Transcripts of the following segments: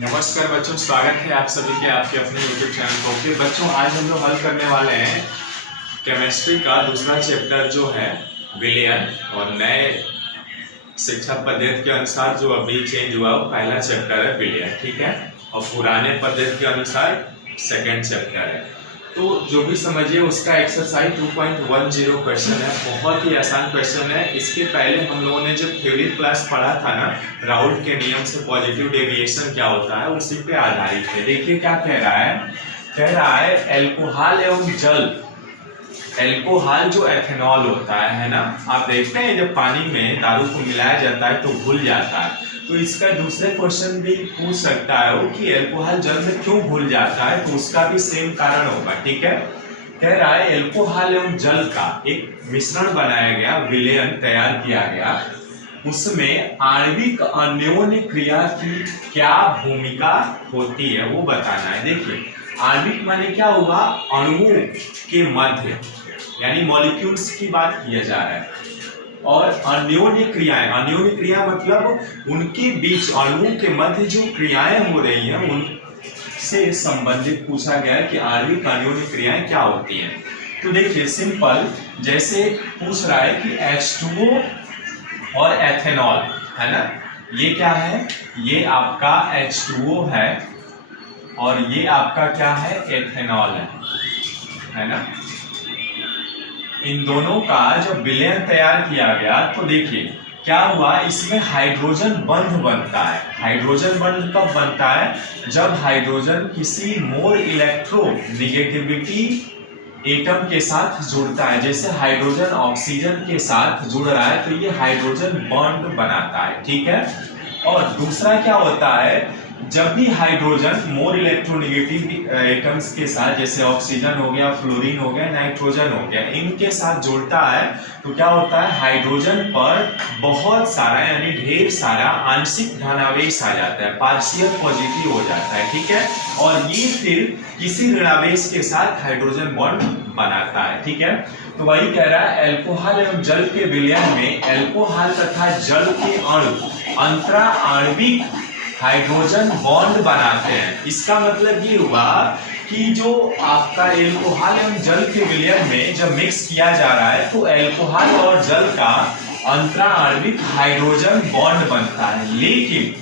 नमस्कार बच्चों, स्वागत है आप सभी के आपके अपने YouTube चैनल को। फिर बच्चों आज हम लोग हल करने वाले हैं केमिस्ट्री का दूसरा चैप्टर जो है विलयन। और नए शिक्षा पद्धति के अनुसार जो अभी चेंज हुआ वो पहला चैप्टर है विलयन, ठीक है। और पुराने पद्धति के अनुसार सेकेंड चैप्टर है। तो जो भी समझिए उसका एक्सरसाइज 2.10 क्वेश्चन है, बहुत ही आसान क्वेश्चन है। इसके पहले हम लोगों ने जब थ्योरी क्लास पढ़ा था ना, राउल्ट के नियम से पॉजिटिव डेविएशन क्या होता है, उसी पे आधारित है। देखिए क्या कह रहा है एल्कोहल एवं जल। एल्कोहल जो एथेनॉल होता है ना, आप देखते हैं जब पानी में दारू को मिलाया जाता है तो घुल जाता है। तो इसका दूसरे क्वेश्चन भी पूछ सकता है वो कि एल्कोहल जल में क्यों घुल जाता है, तो उसका भी सेम कारण होगा, ठीक है। कह रहा है एल्कोहल एवं जल का एक मिश्रण बनाया गया, विलयन तैयार किया गया, उसमें आणविक अन्योन्य क्रिया की क्या भूमिका होती है वो बताना है। देखिए आणविक माने क्या हुआ, अणुओं के मध्य यानी मॉलिक्यूल्स की बात किया जा रहा है। और अन्योन्य क्रियाएं, अन्योन्य क्रिया मतलब उनके बीच अणुओं के मध्य जो क्रियाएं हो रही हैं उनसे संबंधित पूछा गया है कि आणविक अन्योन्य क्रियाएं क्या होती हैं। तो देखिए सिंपल, जैसे पूछ रहा है कि H2O और एथेनॉल है ना, ये क्या है, ये आपका H2O है और ये आपका क्या है, एथेनॉल है ना। इन दोनों का जब विलयन तैयार किया गया तो देखिए क्या हुआ, इसमें हाइड्रोजन बंध बनता है। हाइड्रोजन बंध कब बनता है, जब हाइड्रोजन किसी मोर इलेक्ट्रोनिगेटिविटी एटम के साथ जुड़ता है। जैसे हाइड्रोजन ऑक्सीजन के साथ जुड़ रहा है तो ये हाइड्रोजन बॉन्ड बनाता है, ठीक है। और दूसरा क्या होता है, जब भी हाइड्रोजन मोर इलेक्ट्रोनिगेटिव एटम्स के साथ, जैसे ऑक्सीजन हो गया, फ्लोरीन हो गया, नाइट्रोजन हो गया, इनके साथ जुड़ता है तो क्या होता है, हाइड्रोजन पर बहुत सारा यानी ढेर सारा आंशिक धनावेश आ जाता है, पार्शियल पॉजिटिव हो जाता है, ठीक है। और ये फिर किसी ऋणावेश के साथ हाइड्रोजन बॉन्ड बनाता है, ठीक है। तो वही कह रहा है एल्कोहल एवं जल के विलयन में एल्कोहल तथा जल के अणु अंतरा आणविक हाइड्रोजन बॉन्ड बनाते हैं। इसका मतलब ये हुआ कि जो आपका एल्कोहल एवं जल के विलयन में जब मिक्स किया जा रहा है तो एल्कोहल और जल का अंतरा आणविक हाइड्रोजन बॉन्ड बनता है। लेकिन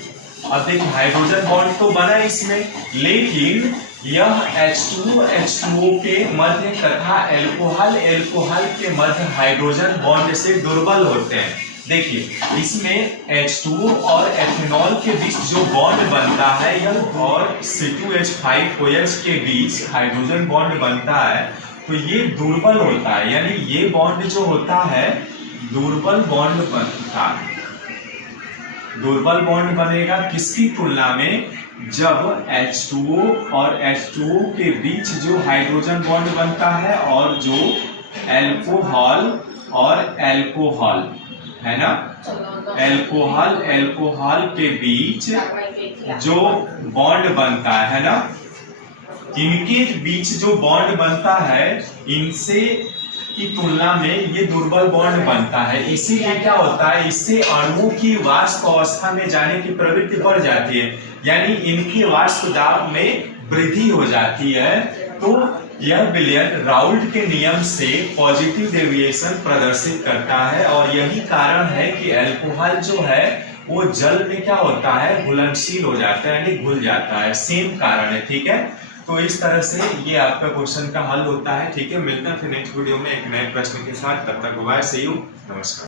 अब देखिए हाइड्रोजन बॉन्ड तो बना इसमें, लेकिन यह H2O के मध्य तथा एल्कोहल के मध्य हाइड्रोजन बॉन्ड से दुर्बल होते हैं। देखिए इसमें H2O और एथेनॉल के बीच जो बॉन्ड बनता है, यह और C2H5OH के बीच हाइड्रोजन बॉन्ड बनता है तो ये दुर्बल होता है, यानी ये बॉन्ड जो होता है दुर्बल बॉन्ड बनता है। दुर्बल बॉन्ड बनेगा किसकी तुलना में, जब H2O और H2O के बीच जो हाइड्रोजन बॉन्ड बनता है और जो एल्कोहल और एल्कोहल है ना, एल्कोहल के बीच जो बॉन्ड बनता है ना, इनके बीच जो बॉन्ड बनता है इनसे की तुलना में ये दुर्बल बॉन्ड बनता है। इसीलिए क्या होता है, इससे अणुओं की वाष्प अवस्था में जाने की प्रवृत्ति बढ़ जाती है, यानी इनकी वाष्प दाब में वृद्धि हो जाती है। तो यह विलयन राउल्ट के नियम से पॉजिटिव डेविएशन प्रदर्शित करता है और यही कारण है कि एल्कोहल जो है वो जल में क्या होता है, घुलनशील हो जाता है यानी घुल जाता है। सेम कारण है, ठीक है। तो इस तरह से ये आपका क्वेश्चन का हल होता है, ठीक है। मिलते हैं फिर नेक्स्ट वीडियो में एक नए प्रश्न के साथ, तब तक बाय, सी यू, नमस्कार।